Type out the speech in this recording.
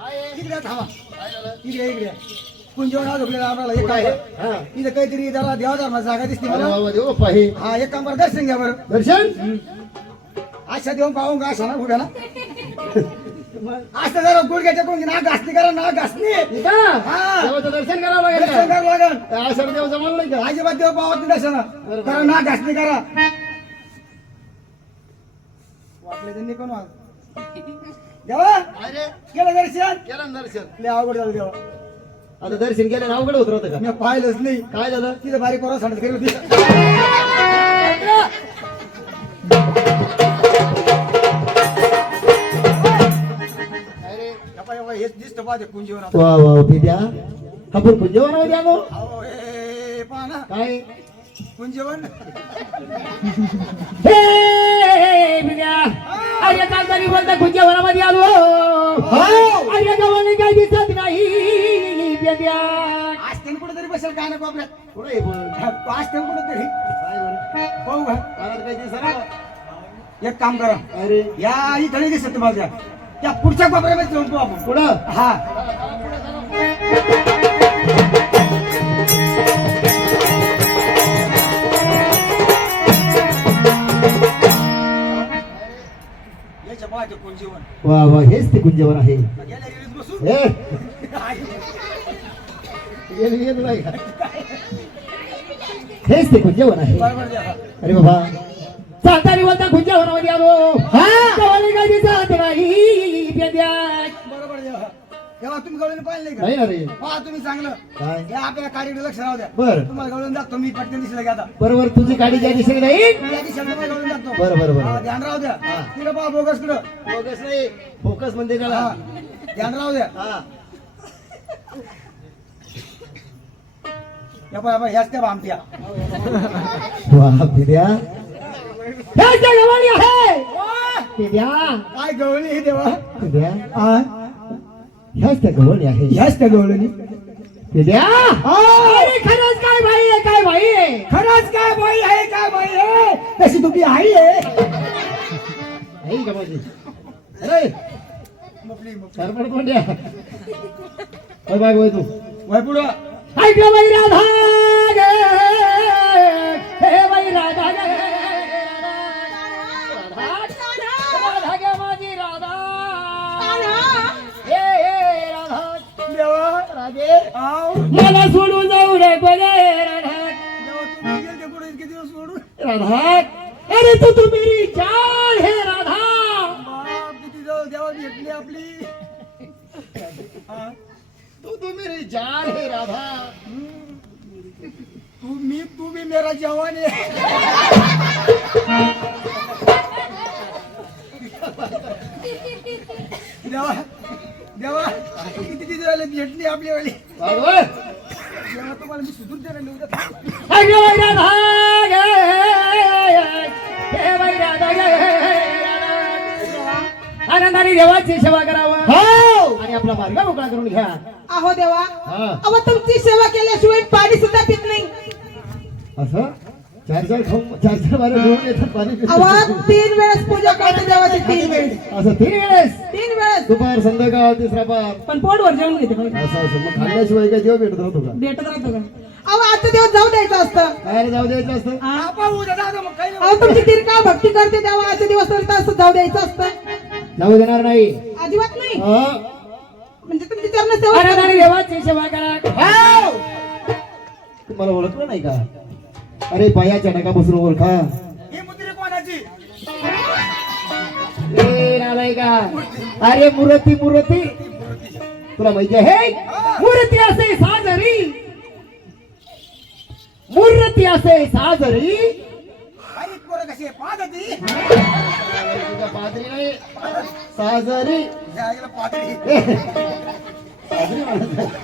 इकडे थांबा. इकडे इकडे कुंजवण आज झोपलेला आम्हाला एक काय? काम हा. करा. इथं काहीतरी त्याला देवा धर्माची जागा दिसते मला हा एक काम दर्शन घ्या बरं. दर्शन? आशा देऊन पाहून का असा ना ना असं जरा गुडघ्याच्या कोण ना घासणी करा घासणी? हा. दर्शन करावं लागेल दर्शन? करावं लागल. देव जमलं नाही अजिबात देव पावत नाही दर्शन करा ना घासणी करा. वाटले त्यांनी कोण देवा अरे. दर्शन. केलं ना दर्शन. लय अवघड झालं देवा. आता दर्शन केलं अवघड होत राहतं का? मी पाहिलंच नाही. काय झालं? तिथे बारीक पोरं सांगत गेली होती. अरे. हेच दिसतं पाहते कुंजीवर आता. वा वा पिद्या आपण अहो, हे पहा ना. काय? कुंजीवन हे अरे चालतानी बोलता कुंजवनामध्ये आलो. अरे गव्हाने काय दिसत नाही. बसेल काय नको आपल्या कुठे काय? पाहू तर काही दिसेना. एक काम करा. अरे. या इथं नाही दिसत माझ्या त्या पुढच्या कोपऱ्यामध्ये जाऊन पाहू आपण. कुठं हा. वा वा हेच ते कुंजवन आहे. हे? हेच ते कुंजवन आहे. अरे बाबा. चालतानी बोलता कुंजवनामध्ये आलो. गव्हाने काय दिसत नाही. तेव्हा तुम्ही पाहिलं नाही नाही ना रे. का तुम्ही चांगलं काय? आपल्या गाडीकडे लक्ष राहू द्या. बरं. तुम्हाला गवळून दाखतो मी पटकन दिसलं आता? बरोबर तुझी गाडी ज्या दिशेने नाही? या दिशेला तुम्हाला गवळून दाखतो बरं, बरं, बरं. हा, ध्यान राहू द्या. हा. तिकडे पहा बोगस कडं फोकस नाही फोकस म्हणजे हा का ध्यान राहू द्या. हा. या पहा, या पहा, ह्याच त्या भामट्या. वा पिद्या हेच ते गव्हाणी आहे पिद्या काय गवळणी हे देवा? पिद्या हा? ह्याच त्या गव्हाणी आहे ह्याच त्या गवळणी पिद्या अरे खरंच काय भाई आहे काय भाई आहे? खरंच काय बाई आहे काय बाई आहे? तशी तुम्ही आई आहे. आई का माझी? अरे! मुकली मुकली सरपण कोंड्या ओय बाग वय तू. वय पुढं बाई राधा! मला सोडून जाऊ रे बरे राधा देवा तुम्ही गेलते कुठे? इतके दिवस सोडून. राधा अरे तू तू मेरी जान है राधा. किती जवळ देवा भेटली आपली. हा, तू तू मेरी जान है राधा. तू मी तू भी मेरा जवान आहे. देवा देवा किती दिवस झाले भेटली आपली वाली बाबा! देवा तुम्हाला मी सुधून देणार नाही उद्या. अरे बाई राधा गे बाई राधा गे आनंदाने देवाची सेवा करावं. हो! आणि आपला मार्ग मोकळा करून घ्या. अहो देवा हा. अहो तुमची सेवा केल्याशिवाय पाणी सुद्धा पित नाही. असं? चार चार खाऊन चार चार बारे घेऊन येतात पाणी पितात. अहो तीन वेळेस पूजा करते देवाची तीन वेळेस. असं तीन वेळेस? दुपार संध्याकाळ तिसरा पार. पण पोटवर जेवण घेते का? असं असं. मग खाल्ल्याशिवाय काय जेव्हा भेटत राहतो का? भेटत राहतो का? अहो आजचा दिवस जाऊ द्यायचं असतं. काय रे जाऊ द्यायचं असतं? हा? अहो तुमची तिरका भक्ती करते तेव्हा आजचा दिवस तर असं जाऊ द्यायचं असतं. जाऊ देणार नाही. अजिबात नाही. हो. म्हणजे तुमची चरण सेवा देवाची सेवा करा. हो. तुम्हाला ओळखलं नाही का? अरे पायाच्या नकापासून ओळखा. ही मुद्री कोणाची? ए नालायका. अरे मूर्ती मूर्ती. तुला माहिती आहे? मूर्ती असे साजरी. मूर्ती असे साजरी. कशी पादरी. नाही साजरी. या,